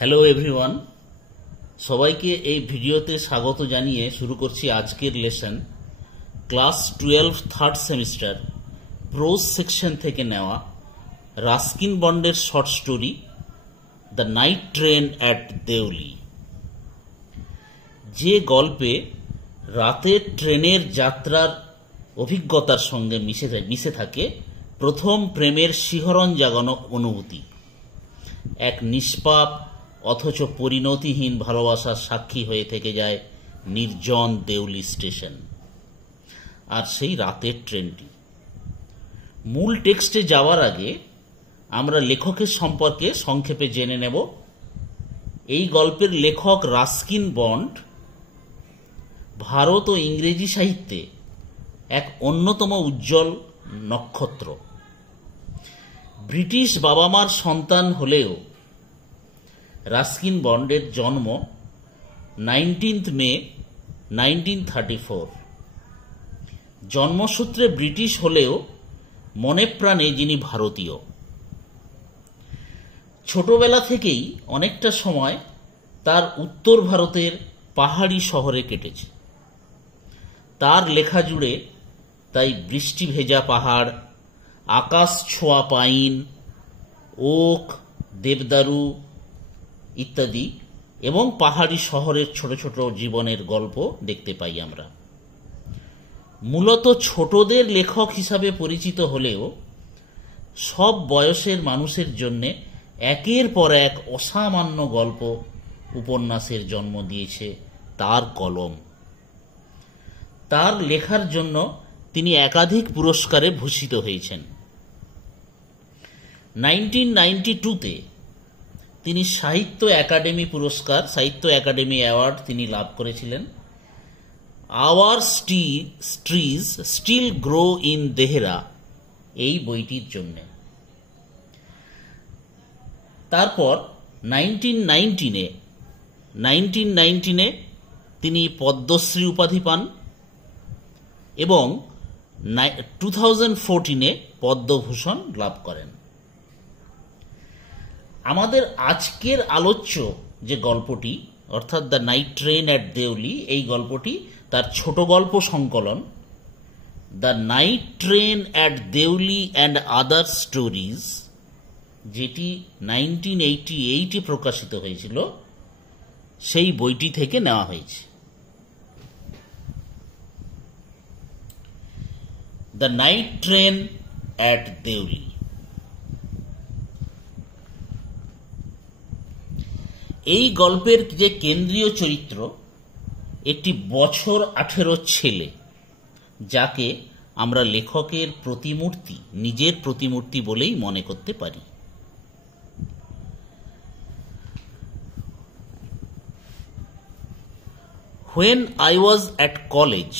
Hello everyone, সবাইকে এই ভিডিওতে স্বাগত জানিয়ে শুরু করছি আজকের lesson. Class 12 third semester prose section থেকে নেওয়া রাস্কিন বন্ডের short story the night train at Deoli. যে গল্পে রাতের ট্রেনের যাত্রার অভিজ্ঞতার সঙ্গে মিশে থাকে প্রথম প্রেমের শিহরণ জাগানো অনুভূতি, এক নিষ্পাপ অথচ পরিণতিহীন ভালোবাসার সাক্ষী হয়ে থেকে যায় নির্জন দেউলি স্টেশন আর সেই রাতের ট্রেনটি। মূল টেক্সটে যাওয়ার আগে আমরা লেখকের সম্পর্কে সংক্ষেপে জেনে নেব। এই গল্পের লেখক রাস্কিন বন্ড ভারত ও ইংরেজি সাহিত্যে এক অন্যতম উজ্জ্বল নক্ষত্র। ব্রিটিশ বাবা মার সন্তান হলেও রাস্কিন বন্ডের জন্ম 19 মে 1934। জন্মসূত্রে ব্রিটিশ হলেও মনে প্রাণে যিনি ভারতীয়। ছোটবেলা থেকেই অনেকটা সময় তার উত্তর ভারতের পাহাড়ি শহরে কেটেছে। তার লেখা জুড়ে তাই বৃষ্টি ভেজা পাহাড়, আকাশ ছোঁয়া পাইন, ওক, দেবদারু ইত্যাদি এবং পাহাড়ি শহরের ছোট ছোট জীবনের গল্প দেখতে পাই আমরা। মূলত ছোটদের লেখক হিসাবে পরিচিত হলেও সব বয়সের মানুষের জন্য একের পর এক অসামান্য গল্প উপন্যাসের জন্ম দিয়েছে তার কলম। তার লেখার জন্য তিনি একাধিক পুরস্কারে ভূষিত হয়েছেন। 1992-তে তিনি সাহিত্য একাডেমি পুরস্কার, সাহিত্য একাডেমি অ্যাওয়ার্ড তিনি লাভ করেছিলেন our trees still grow in Dehra এই বইটির জন্য। তারপর 1919-এ তিনি পদ্মশ্রী উপাধি পান এবং 2014-এ পদ্মভূষণ লাভ করেন। আমাদের আজকের আলোচ্য যে গল্পটি অর্থাৎ the night train at Deoli, এই গল্পটি তার ছোট গল্প সংকলন the night train at Deoli and other stories, যেটি 1988-এ প্রকাশিত হয়েছিল, সেই বইটি থেকে নেওয়া হয়েছে। The night train at Deoli. এই গল্পের যে কেন্দ্রীয় চরিত্র একটি বছর 18 ছেলে, যাকে আমরা লেখকের প্রতিমূর্তি, নিজের প্রতিমূর্তি বলেই মনে করতে পারি। When I was at college,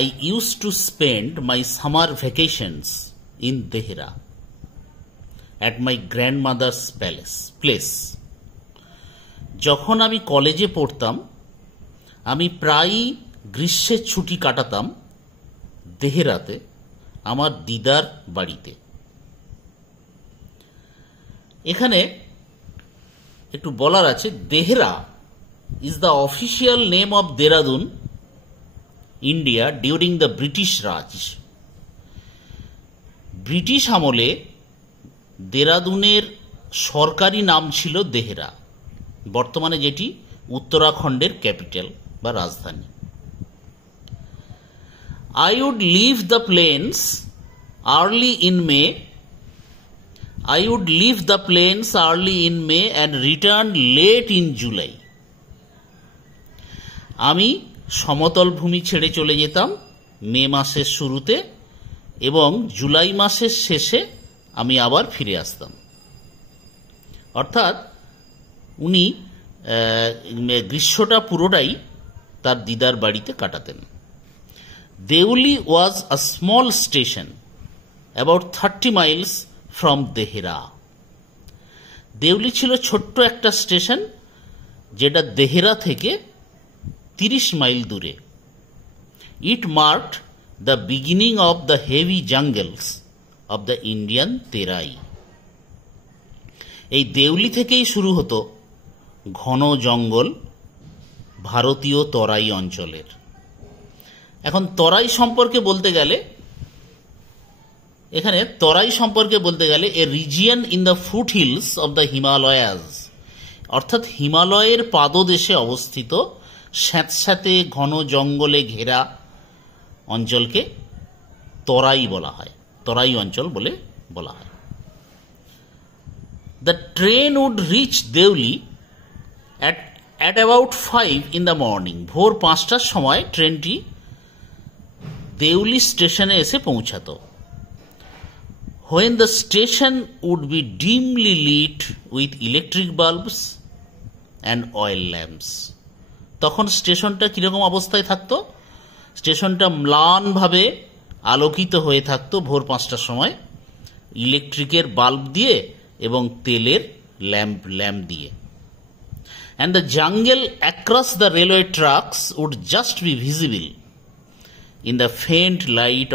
I used to spend my summer vacations in Dehra at my grandmother's place. যখন আমি কলেজে পড়তাম আমি প্রায়ই গ্রীষ্মের ছুটি কাটাতাম দেহরাতে, আমার দিদার বাড়িতে। এখানে একটু বলার আছে, Dehra is the official name of Dehradun, India during the British Raj. British আমলে দেরাদুনের সরকারি নাম ছিল দেহরা, বর্তমানে যেটি উত্তরাখণ্ডের ক্যাপিটাল বা রাজধানী। I would leave the plains early in May and return late in July. আমি সমতল ভূমি ছেড়ে চলে যেতাম মে মাসের শুরুতে এবং জুলাই মাসের শেষে আমি আবার ফিরে আসতাম। অর্থাৎ উনি গ্রীষ্মটা পুরোটাই তার দিদার বাড়িতে কাটাতেন। Deoli was a small station about 30 miles from Dehra. Deoli ছিল ছোট্ট একটা স্টেশন যেটা দেহরা থেকে 30 মাইল দূরে। It marked the beginning of the heavy jungles of the Indian Terai. এই দেউলি থেকেই শুরু হতো ঘন জঙ্গল ভারতীয় তরাই অঞ্চলের। এখন তরাই সম্পর্কে বলতে গেলে a region in the foot hills of the Himalayas, অর্থাৎ হিমালয়ের পাদদেশে অবস্থিত স্যাঁতস্যাঁতে ঘন জঙ্গলে ঘেরা অঞ্চলকে তরাই বলা হয়, তরাই অঞ্চল বলে বলা হয়। The train would reach Deoli at about 5 in the morning. ভোর 5টার সময় ট্রেনটি দেউলি স্টেশনে এসে পৌঁছাতো। When the station would be dimly lit with electric bulbs and oil lamps. তখন স্টেশনটা কিরকম অবস্থায় থাকতো? স্টেশনটা ম্লানভাবে আলোকিত হয়ে থাকতো ভোর 5টার সময় ইলেকট্রিকের বাল্ব দিয়ে এবং তেলের ল্যাম্প দিয়ে। And the jungle across the railway tracks would just be visible in the faint light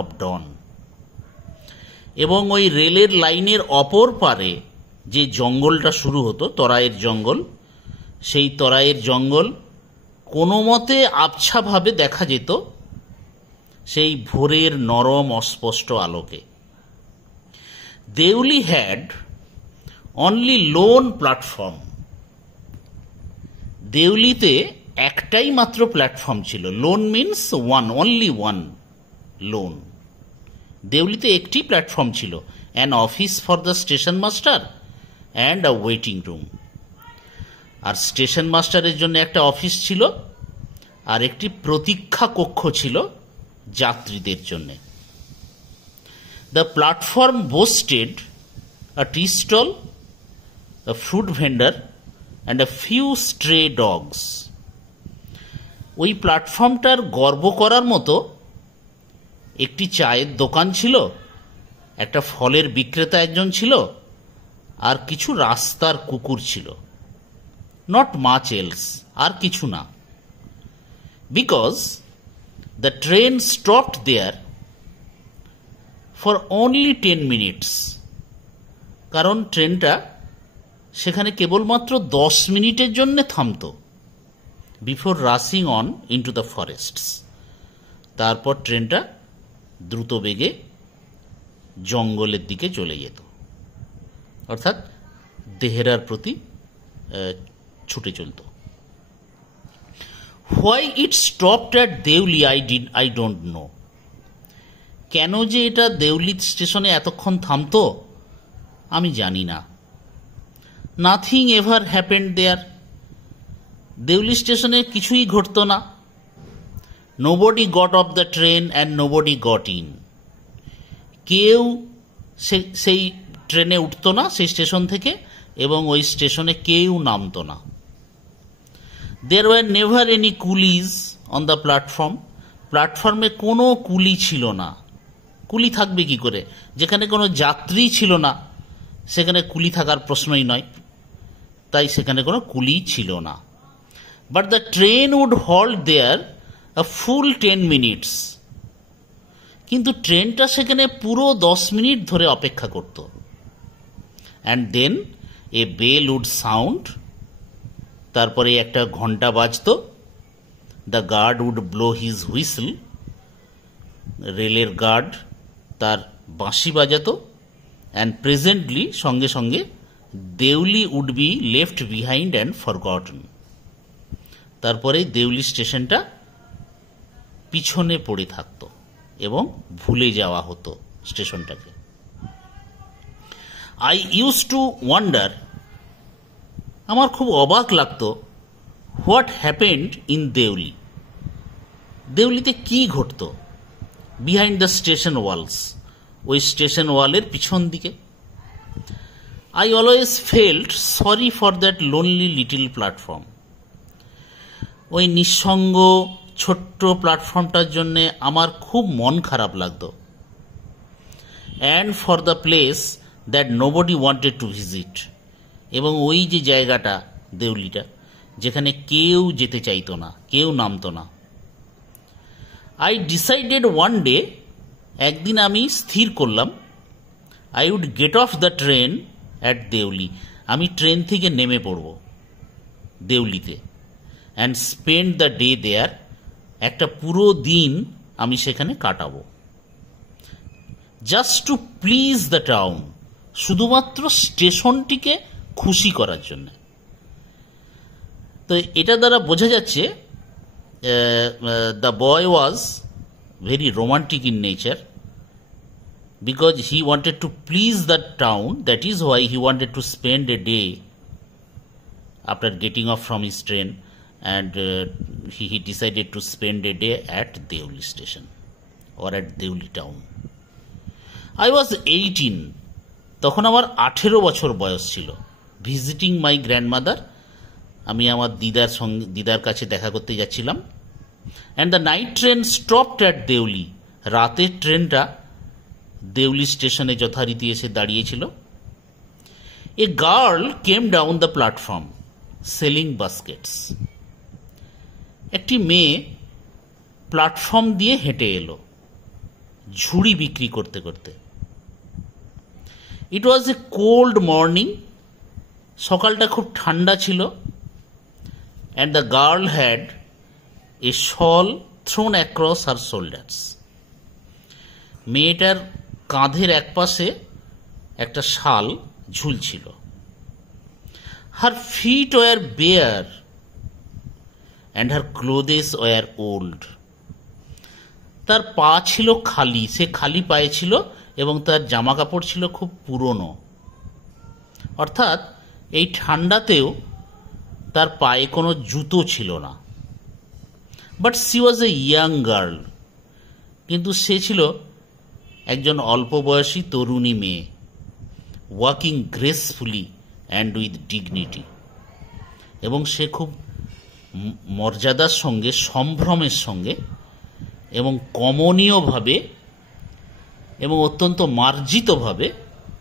of dawn. এবং ওই রেলের লাইনের অপর পারে যে জঙ্গলটা শুরু হতো, তরাইয়ের জঙ্গল, সেই তরাইয়ের জঙ্গল কোনো মতে আবছাভাবে দেখা যেত সেই ভোরের নরম অস্পষ্ট আলোকে। Deoli had only lone platform. দেউলিতে একটাই মাত্র প্ল্যাটফর্ম ছিল। Lone means one, only one, lone. দেউলিতে একটি প্ল্যাটফর্ম ছিল, an office for the station master and a waiting room. আর স্টেশন মাস্টারের জন্য একটা অফিস ছিল আর একটি প্রতীক্ষা কক্ষ ছিল যাত্রীদের জন্য। The platform boasted a tea stall, a fruit vendor and a few stray dogs. ওই প্ল্যাটফর্মটার গর্ব করার মতো একটি চায়ের দোকান ছিল, একটা ফলের বিক্রেতা একজন ছিল, আর কিছু রাস্তার কুকুর ছিল। নট মাচ এলস, আর কিছু না। Because the train stopped there for only 10 minutes. কারণ ট্রেনটা সেখানে কেবলমাত্র 10 মিনিটের জন্য থামত, before rushing on into the forests. তারপর ট্রেনটা দ্রুত বেগে জঙ্গলের দিকে চলে যেত, অর্থাৎ দেহেরার প্রতি ছুটে চলত। Why it stopped at Deoli I don't know. কেন যে এটা দেউলি স্টেশনে এতক্ষণ থামতো আমি জানি না। নাথিং এভার হ্যাপেন্ড দেয়ার। দেউলি স্টেশনে কিছুই ঘটত না। Nobody got off the train and nobody got in. কেউ সেই ট্রেনে উঠত না সেই স্টেশন থেকে, এবং ওই স্টেশনে কেউ নামত না। There were never any coolies on the platform. প্ল্যাটফর্মে কোনো কুলি ছিল না। কুলি থাকবে কি করে? যেখানে কোনো যাত্রী ছিল না সেখানে কুলি থাকার প্রশ্নই নয়, তাই সেখানে কোনো কুলি ছিল না। But the train would halt there a full 10 minutes. কিন্তু ট্রেনটা সেখানে পুরো 10 মিনিট ধরে অপেক্ষা করত। And then a bell would sound. তারপরে একটা ঘন্টা বাজত। The guard would blow his whistle. রেলের গার্ড তার বাঁশি বাজাতো। অ্যান্ড প্রেজেন্টলি, সঙ্গে সঙ্গে, Deoli would be left behind and forgotten. তারপরে দেউলি স্টেশনটা পিছনে পড়ে থাকত এবং ভুলে যাওয়া হতো স্টেশনটাকে। I use to wonder. আমার খুব অবাক লাগতো, হোয়াট হ্যাপেন্ড ইন দেউলি। দেউলিতে কি ঘটত? বিহাইন্ড দ্য স্টেশন ওয়ালস, ওই স্টেশন ওয়ালের পিছন দিকে। I always felt sorry for that lonely little platform. ওই নিঃসঙ্গ ছোট্ট প্ল্যাটফর্মটার জন্যে আমার খুব মন খারাপ লাগতো। And for the place that nobody wanted to visit. এবং ওই যে জায়গাটা দেউলিটা, যেখানে কেউ যেতে চাইতো না, কেউ নামতো না। আই ডিসাইডেড ওয়ান ডে, একদিন আমি স্থির করলাম, I would get off the train at Deoli, আমি ট্রেন থেকে নেমে পড়ব দেউলিতে, and spend the day there, একটা পুরো দিন আমি সেখানে কাটাবো। Just to please the town, শুধুমাত্র স্টেশনটিকে খুশি করার জন্য। তো এটা দ্বারা বোঝা যাচ্ছে the boy was very romantic in nature, because he wanted to please that town. That is why he wanted to spend a day after getting off from his train, and he decided to spend a day at Deuli station or at Deuli town. I was 18, তখন আমার 18 বছর বয়স ছিল। Visiting my grandmother, আমি আমার দিদার কাছে দেখা করতে যাচ্ছিলাম। And the night train stopped at Deoli, রাতের ট্রেনটা দেউলি স্টেশনে যথারীতি এসে দাঁড়িয়েছিল। A girl came down the platform selling baskets, একটি মেয়ে প্ল্যাটফর্ম দিয়ে হেঁটে এলো ঝুড়ি বিক্রি করতে করতে। ইট ওয়াজ এ কোল্ড মর্নিং, সকালটা খুব ঠান্ডা ছিল। And the girl had a shawl thrown across her shoulders, মেয়েটার কাঁধের একপাশে একটা শাল ঝুলছিল। Her feet were bare and her clothes were old, তার পা ছিল খালি, সে খালি পায়ে ছিল এবং তার জামা কাপড় ছিল খুব পুরনো। অর্থাৎ এই ঠান্ডাতেও তার পায়ে কোনো জুতো ছিল না। But C was a young girl, কিন্তু সে ছিল একজন অল্প বয়সী তরুণী মেয়ে। Walking gracefully and with dignity, এবং সে খুব মর্যাদার সঙ্গে, সম্ভ্রমের সঙ্গে এবং কমনীয়ভাবে এবং অত্যন্ত মার্জিতভাবে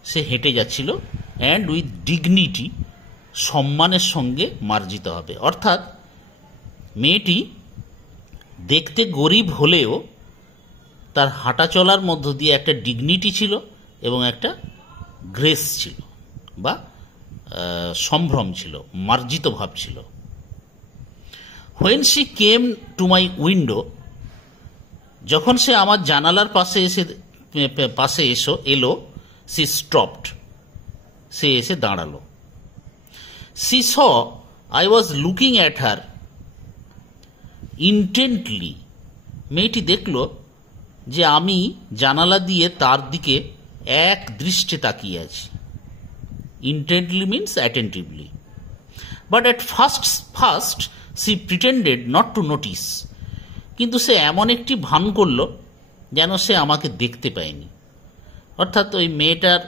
সে হেঁটে যাচ্ছিল। অ্যান্ড উইথ ডিগনিটি, সম্মানের সঙ্গে মার্জিত হবে। অর্থাৎ মেয়েটি দেখতে গরিব হলেও তার হাঁটা চলার মধ্য দিয়ে একটা ডিগনিটি ছিল এবং একটা গ্রেস ছিল বা সম্ভ্রম ছিল, মার্জিত ভাব ছিল। When she came to my window, যখন সে আমার জানালার পাশে এলো, সি স্টপড, সে এসে দাঁড়ালো। She saw I was looking at her intently, মেয়েটি দেখল যে আমি জানালা দিয়ে তার দিকে এক দৃষ্টে তাকিয়ে আছি। Intently means attentively. But at first she pretended not to notice, কিন্তু সে এমন একটি ভান করল যেন সে আমাকে দেখতে পায়নি। অর্থাৎ ওই মেয়েটার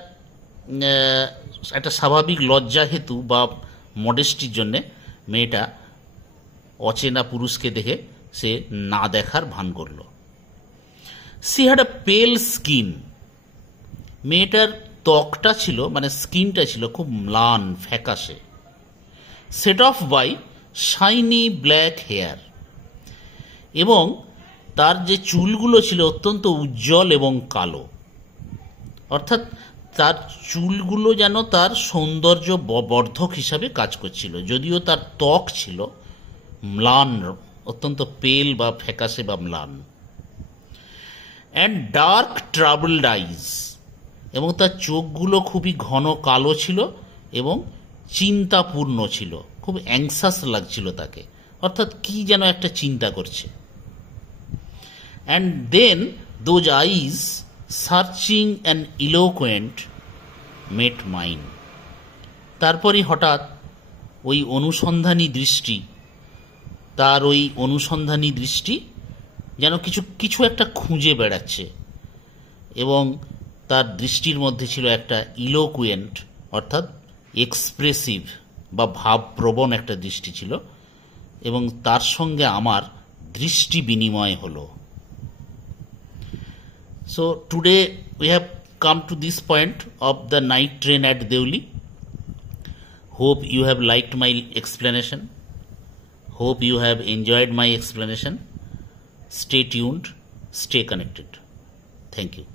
একটা স্বাভাবিক লজ্জা হেতু বা মডেস্টির জন্যে মেয়েটা অচেনা পুরুষকে দেখে সে না দেখার ভান করল। সি হ্যাড আ পেল স্কিন, মেয়েটার ত্বকটা ছিল, মানে স্কিনটা ছিল খুব ম্লান, ফ্যাকাশে। Set off by shiny black hair, এবং তার যে চুলগুলো ছিল অত্যন্ত উজ্জ্বল এবং কালো। অর্থাৎ তার চুলগুলো যেন তার সৌন্দর্য বর্ধক হিসাবে কাজ করছিল, যদিও তার ত্বক ছিল ম্লান, অত্যন্ত পেল বা ফ্যাকাশে বা ম্লান। অ্যান্ড ডার্ক ট্রাবলড আইজ, এবং তার চোখগুলো খুবই ঘন কালো ছিল এবং চিন্তাপূর্ণ ছিল, খুব অ্যাংসাস লাগছিল তাকে, অর্থাৎ কি যেন একটা চিন্তা করছে। And then those eyes searching and eloquent met mine, তারপরই হঠাৎ ওই অনুসন্ধানী দৃষ্টি, তার ওই অনুসন্ধানী দৃষ্টি যেন কিছু একটা খুঁজে বেড়াচ্ছে, এবং তার দৃষ্টির মধ্যে ছিল একটা ইলোকুয়েন্ট অর্থাৎ এক্সপ্রেসিভ বা ভাবপ্রবণ একটা দৃষ্টি ছিল, এবং তার সঙ্গে আমার দৃষ্টি বিনিময় হলো। So today we have come to this point of the night train at Deuli. Hope you have liked my explanation. Hope you have enjoyed my explanation. Stay tuned, stay connected. Thank you.